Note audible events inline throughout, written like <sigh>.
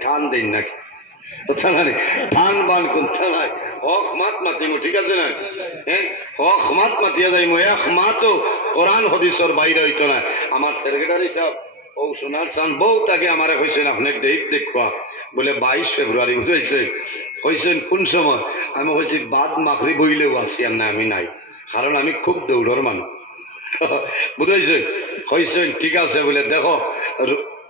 ঠান দিন নাকি? ঠান বান হক ঠিক আছে না? হ্যাঁ? হক মাত এক আমার সেক্রেটারি তাকে ডেট দেখুয়া। বলে বাইশ ফেব্রুয়ারি বুঝেছে কইছেন, কোন সময়? আমি কইছি বাদ মাখরি বইলেও আসি আর না, আমি নাই। কারণ আমি খুব দৌড়র মানুষ। <laughs> বুঝাইছে কইছেন, ঠিক আছে, বলে দেখো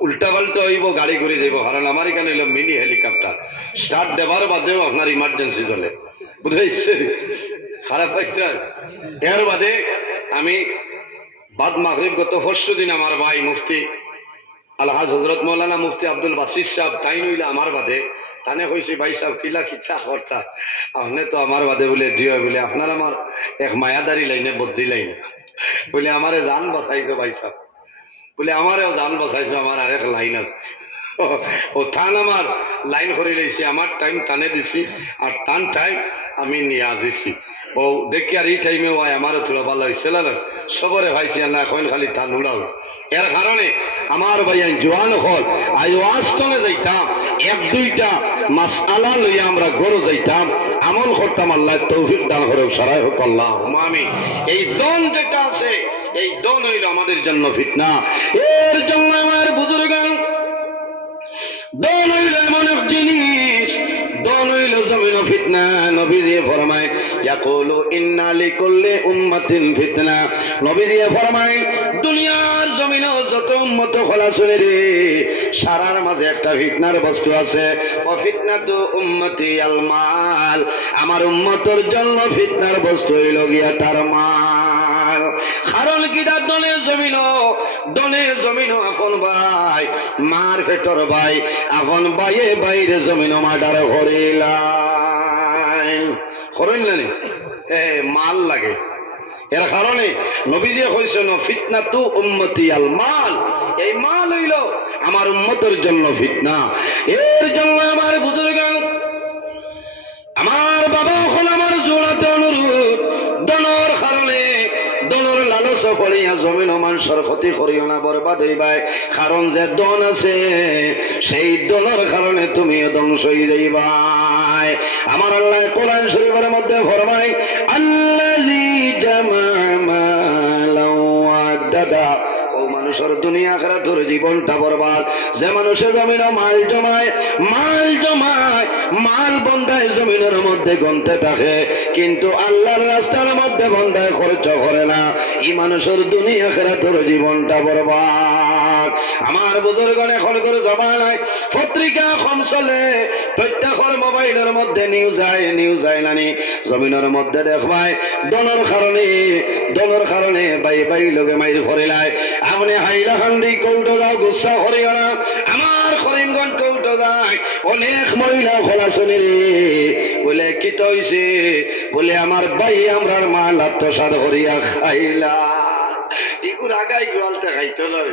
উল্টা পাল্টা হইব, গাড়ি করে যাইব। কারণ আমার এখানে হইল মিনি হেলিকপ্টার? স্টার্ট দেবার বাদেও আপনার ইমার্জেন্সি চলে। বুঝাইছে? খারাপ পাইছে এর বাদে আমি বাদ মাগরিব গত পরশু দিন আমার ভাই মুফতি, আলহাজ হজরত মৌলানা মুফতি আব্দুল বাসির সাহেব তাই নইলে আমার বাদে। তানে কইছি, ভাই সাহেব কিলা খিচা করতা আপনি তো আমার বাদে বলে দিও বলে আপনার আমার এক মায়াদারি লাইনে বদলি লাইনে। বলে আমারে জান বাঁচাইছো ভাই সাহেব। বলে আমারেও জান বাঁচাইছো আমার আরেক লাইন আছে। ও থান আমার লাইন করে লইছি আমার টাইম টানে দিছি আর টান টাইম আমি নিয়ে আসিছি ও দেখি আর এই টাইমে ও আমারও থোড়া ভালো হয়েছে সবরে ভাইছি না এখন খালি টান উড়াও এর কারণে আমার ভাই আমি জোয়ান হল আয়োয়াস্তনে যাইতাম, এক দুইটা মাসালা লইয়া আমরা গরু যাইতাম, আমল করতাম, আল্লাহ তৌফিক দান করে সারাই হোক আল্লাহ আমি এই দন যেটা আছে এই দন হইল আমাদের জন্য ফিতনা। এর জন্য আমার বুজুর্গ দন হইল এমন এক জিনিস দন হইল জমিন ফিতনা নবী ফরমায় উম্মাতিন ফিতনা। নবী দিয়ে ফরমায়, দুনিয়ার যত উম্মত খোলা শুনে রে, সারার মাঝে একটা ফিতনার বস্তু আছে। ও ফিতনা তো উম্মতি আল মাল, আমার উম্মতর জন্য ফিতনার বস্তু হইল গিয়া তার মাল। কারণ কি তার দলে জমিন দলে জমিন আপন ভাই। মার ভেতর ভাই, আপন বাইয়ে বাইরে জমিন মাডার হরিলাই হরিল এ, মাল লাগে। এর কারণে নবীজি কইছেন ফিতনা তু উম্মতি আল মাল। এই মাল হইল আমার উম্মতের জন্য ফিতনা। এর জন্য আমার বুজুর্গ করিয়া জমিন মানুষের ক্ষতি করিও না, বরবাদ হইবাই। কারণ যে দন আছে, সেই দনের কারণে তুমিও ধ্বংস হয়ে যাইবাই। আমার আল্লাহ কোরআন শরীফের মধ্যে ফরমাই আল্লাহ জামা ও মানুষের দুনিয়া খারাপ তোর জীবনটা বরবাদ। যে মানুষে জমিন মাল জমায় মাল জমায়, মাল বন্ধায় জমিনের মধ্যে গন্তে থাকে। কিন্তু আল্লাহর রাস্তার মধ্যে বন্ধায় খরচ করে না। ই মানুষের দুনিয়া খারাপ তোর জীবনটা বরবাদ। আমার বুজুর্গণ এখন করে জমা নাই। পত্রিকা কম চলে প্রত্যেকের মোবাইলের মধ্যে নিউজ আয় নিউজ আয় নানি। জমিনের মধ্যে দেখবাই দনের কারণে দনের কারণে বাই বাই লগে মাইর করিলাই আপনি হাইলা হান্দি কৌটো যাও গুসা করিও না। আমার করিমগঞ্জ কৌটো যায় অনেক মহিলা খোলা শুনি বলে, কি হইছে? বলে, আমার বাই আমরার মাল আত্মসাদ করিয়া খাইলা। ইগুর আগাই গোয়ালতে খাইতো নয়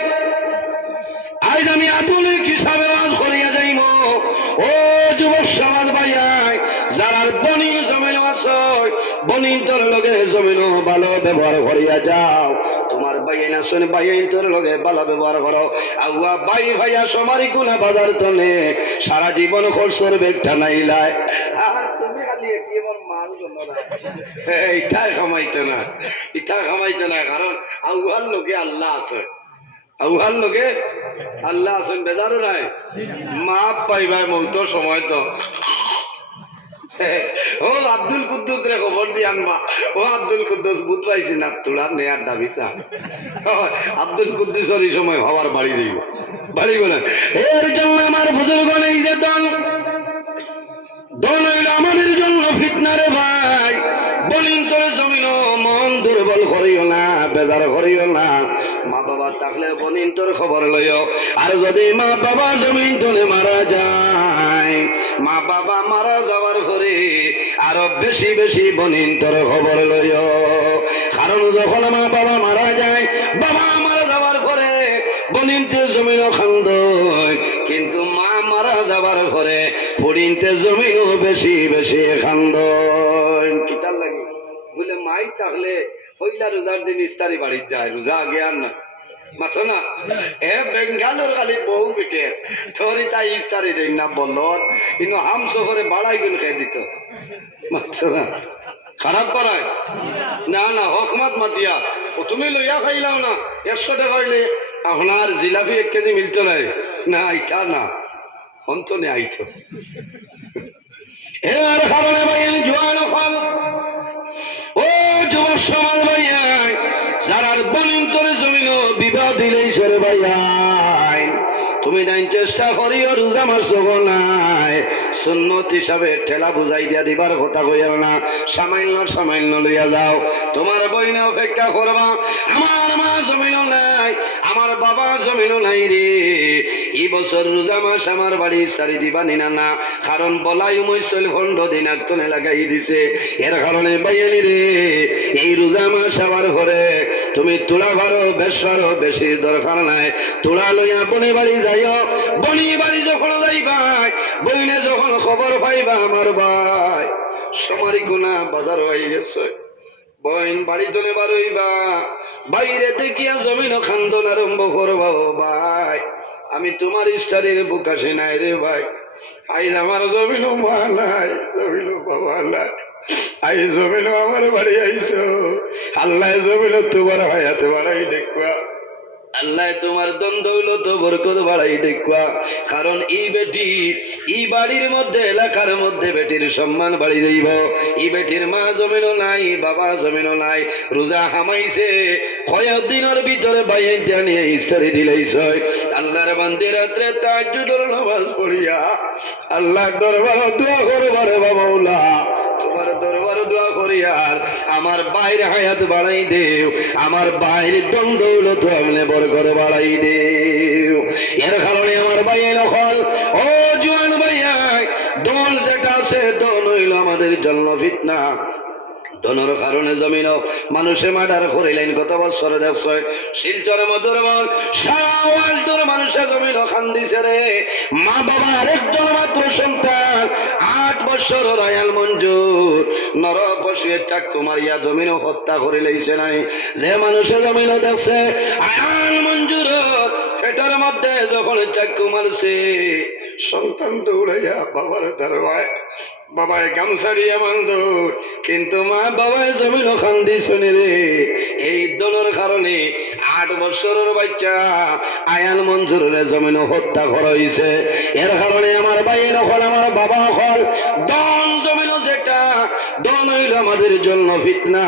আধুনিক হিসাবে আজ করিয়া যাইব। ও যুবক সমাজ ভাইয়াই যারা বনির জমিন আছে বনির তোর লগে জমিন ভালো ব্যবহার করিয়া যাও। তোমার বাইন আসুন বাইন তোর লগে ভালো ব্যবহার করো। আগুয়া বাই ভাইয়া, সমারি কোনা বাজার তনে সারা জীবন খরচর বেগটা নাইলায় ইটা খামাইতো না ইটা খামাইতো না, কারণ আগুয়ার লোকে আল্লাহ আছে। আউহার লোকে আল্লাহ আছেন, বেজারও নাই। মাপ পাইবাই মৌতর সময় তো। ও আব্দুল কুদ্দুস রে খবর দিয়ে আনবা। ও আব্দুল কুদ্দুস বুধ পাইছি না, তোলা নেয়ার দাবি চা। আব্দুল কুদ্দুসের এই সময় হওয়ার বাড়ি যাইব। বাড়ি বলে এর জন্য আমার বুজুর্গ নেই যে দল। দল আমাদের জন্য ফিতনারে ভাই। বলিন তোর জমিন মন দুর্বল করিও না, বেজার করিও না। তাহলে বনিন তোর খবর লইও। আর যদি মা বাবা জমিন তোলে মারা যায়, মা বাবা মারা যাওয়ার পরে আরও বেশি বেশি বনিন তোর খবর লইও। কারণ যখন মা বাবা মারা যায়, বাবা মারা যাওয়ার পরে বনিনতে জমিনও খান্দ কিন্তু মা মারা যাবার পরে ফুড়িনতে জমিনও বেশি বেশি খান্দ কিতার লাগে। বুঝলে মাই তাহলে হইলা রোজার দিন ইস্তারি বাড়ির যায়। রোজা আগে আর না। মাথো না এ বেঙ্গালোর খালি বহু পিঠে। তোরই তাই ইস্তারি দেখ না বলল কিন্তু হাম সফরে বাড়াই খেয়ে দিত। মাথো না খারাপ করায়। না না, হকমত মাতিয়া। ও তুমি লইয়া খাইলাম না। একশো টাকা হইলে আপনার জিলাপি এক কেজি মিলতো নাই না ইটা না। অন্তনে আইতো। এর কারণে ভাই ফল। চেষ্টা করিও, রোজা মাস নাই। সুন্নত হিসাবে ঠেলা বুঝাই দিয়া দিবার কথা কইও না। সামান্য সামান্য লইয়া যাও। তোমার বইনে অপেক্ষা করবা, আমার মা জমিন নাই, আমার বাবা জমিন নাই রে। এই বছর রোজা মাস আমার বাড়ি সারি দিবা নিনা না, কারণ বলাই মৈশল খণ্ড দিনাক্তনে লাগাই দিছে। এর কারণে বাইয়ানি রে, এই রোজা মাস আমার ঘরে তুমি তোলা ভারো বেশ ভারো বেশি দরকার নাই। তোলা লইয়া বনি বাড়ি যাইও। বনি বাড়ি যখন যাইবাই, বইনে যখন খবর পাইবা আমার ভাই। সমারি গুণা বাজার হয়ে গেছে। বইন বাড়ি চলে বারইবা বাইরে দেখিয়া জমিন খান্দন আরম্ভ করবা ভাই। আমি তোমার ইস্টারের বুকাশে নাই রে ভাই। আইজ আমার জমিন মা নাই জমিন বাবা নাই। আই জমিন আমার বাড়ি আইছো। আল্লাহ জমিন তোমার হায়াতে বাড়াই দেখবা আল্লাহ তোমার দ্বন্দ্ব হইল তো বরকত বাড়াই দেখবা কারণ এই বেটি এই বাড়ির মধ্যে, এলাকার মধ্যে বেটির সম্মান বাড়ি যাইব। এই বেটির মা জমিনও নাই, বাবা জমিনও নাই। রোজা হামাইছে কয়েকদিনের ভিতরে বাইয়ে জানিয়ে ইস্তারি দিলেইছ। আল্লাহর বান্দি রাত্রে তাজুদর নামাজ পড়িয়া আল্লাহ দরবার দোয়া করবারে দরবার করিয়ার আমার বাইরে হায়াত বাড়াই দেও, আমার বাইরে দণ্ডৌলত আমলে বর করে বাড়াই দেও। এর কারণে আমার বাইরে নকল, ও জোয়ান ভাইয়া দল যেটা আছে, দল হইল আমাদের জন্য ফিতনা। দনের কারণে জমিন মানুষে মার্ডার করিলেন। গত বছর দেখছে শিলচর মধুর বল সারা মানুষে জমিন খান দিছে রে। মা বাবা আরেকজন মাত্র সন্তান, আট বছর রয়াল মঞ্জুর। নর পশুয়ে চাক্কু মারিয়া জমিন হত্যা করে লইছে নাই। যে মানুষে জমিন দেখছে, আয়াল মঞ্জুর পেটের মধ্যে যখন চাক্কু মারছে, সন্তান দৌড়াইয়া বাবার দরবায় বাবায় গামছা দিয়ে বান্ধব কিন্তু মা বাবায় জমিন খান্দি শুনে রে, এই দলের কারণে আট বছরের বাচ্চা আয়ান মঞ্জুরের জমিন হত্যা করা হয়েছে। এর কারণে আমার ভাইয়ের হল আমার বাবা হল দন জমিন যেটা, দন আমাদের জন্য ফিতনা।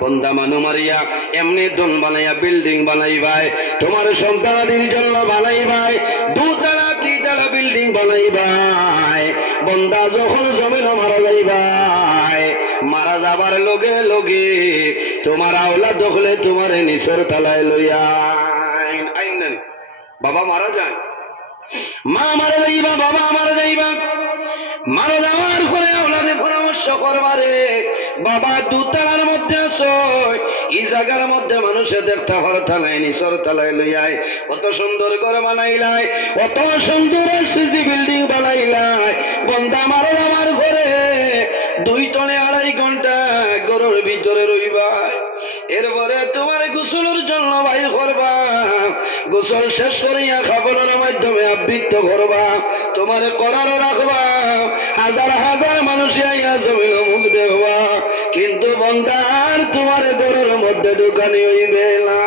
বন্দা মানু মারিয়া, এমনি দন বানাইয়া, বিল্ডিং বানাইবাই, তোমার সন্তানাদির জন্য বানাইবাই, দুতলা তিনতলা বিল্ডিং বানাইবাই। বন্দা যখন জমিন মারা যাইবাই মারা যাবার লগে লগে, তোমার আওলা দখলে তোমার নিচর তালায় লইয়া। বাবা মারা যায়। মা মারা যাইবা, বাবা মারা যাইবা। মারা যাওয়ার পরে আওলাদে পরামর্শ করবারে বাবা দুতলার মধ্যে আছো এই জায়গার মধ্যে মানুষে দেখতে হর থালায় নিচর থালায় লইয়ায় কত সুন্দর করে বানাইলাই অত সুন্দর সিজি বিল্ডিং বানাইলাই। বন্ধা মারো আমার ঘরে, দুই টনে আড়াই ঘণ্টা ভিতরে রইবাই এরপরে তোমার গোসলের জন্য বাইর করবা। গোসল শেষ করিয়া খাবারের মাধ্যমে আবৃত্ত করবা। তোমার করার রাখবা। হাজার হাজার মানুষ আইয়া জমিন মুখ দেখবা। কিন্তু বন্ধার তোমার গরুর মধ্যে দোকানি হইবে না।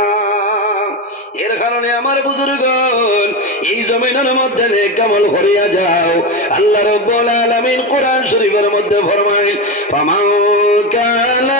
এর কারণে আমার বুজুর্গন এই জমিনের মধ্যে কেমন করিয়া যাও। আল্লাহ রব্বুল আলামিন কোরআন শরীফের মধ্যে ফরমায়, ফামান কানা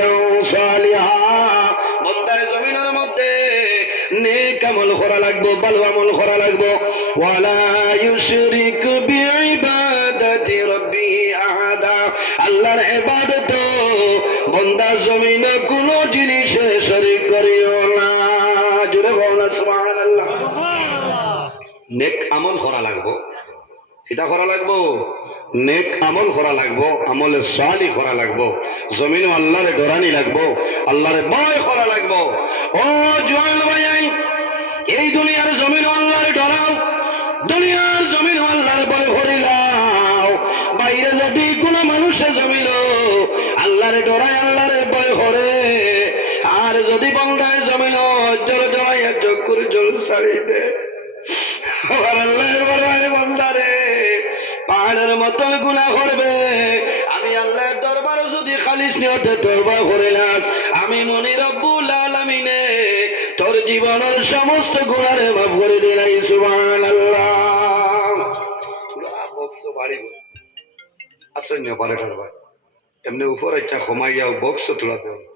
লাগবো ভালো আমল করা লাগবো। ওয়ালা ইউশরিক বিইবাদাতি আল্লাহর ইবাদত, বন্দা জমিনে কোনো জিনিসে শরীক করিও না। জুড়ে বল না, সুবহানাল্লাহ। নেক আমল করা লাগবো। এটা করা লাগবো। নেক আমল করা লাগবো। আমলে সালি করা লাগবো। জমিন আল্লাহরে ডরানি লাগবো। আল্লাহরে ভয় করা লাগবো। ও জোয়ান ভাই এই দুনিয়ার জমিন আল্লাহরে ডরাও দুনিয়ার জমিন আল্লাহরে ভয় করিলাও বাইরে যদি কোনো মানুষে জমিল আল্লাহরে ডরায় আল্লাহরে ভয় করে আর যদি বন্ধায় জমিল জল ডরাই চকুর জল ছাড়ি দে। পাহাড়ের মতন গুণা করবে। আমি আল্লাহর দরবারে যদি খালিস নিয়তে দরবার করিলাস আমি মনি তোর জীবনের সমস্ত গুণারে মাফ করে দিলাই সুবান আল্লাহ এমনি উপর ইচ্ছা কমাইয়া বক্স তুলা দেওয়া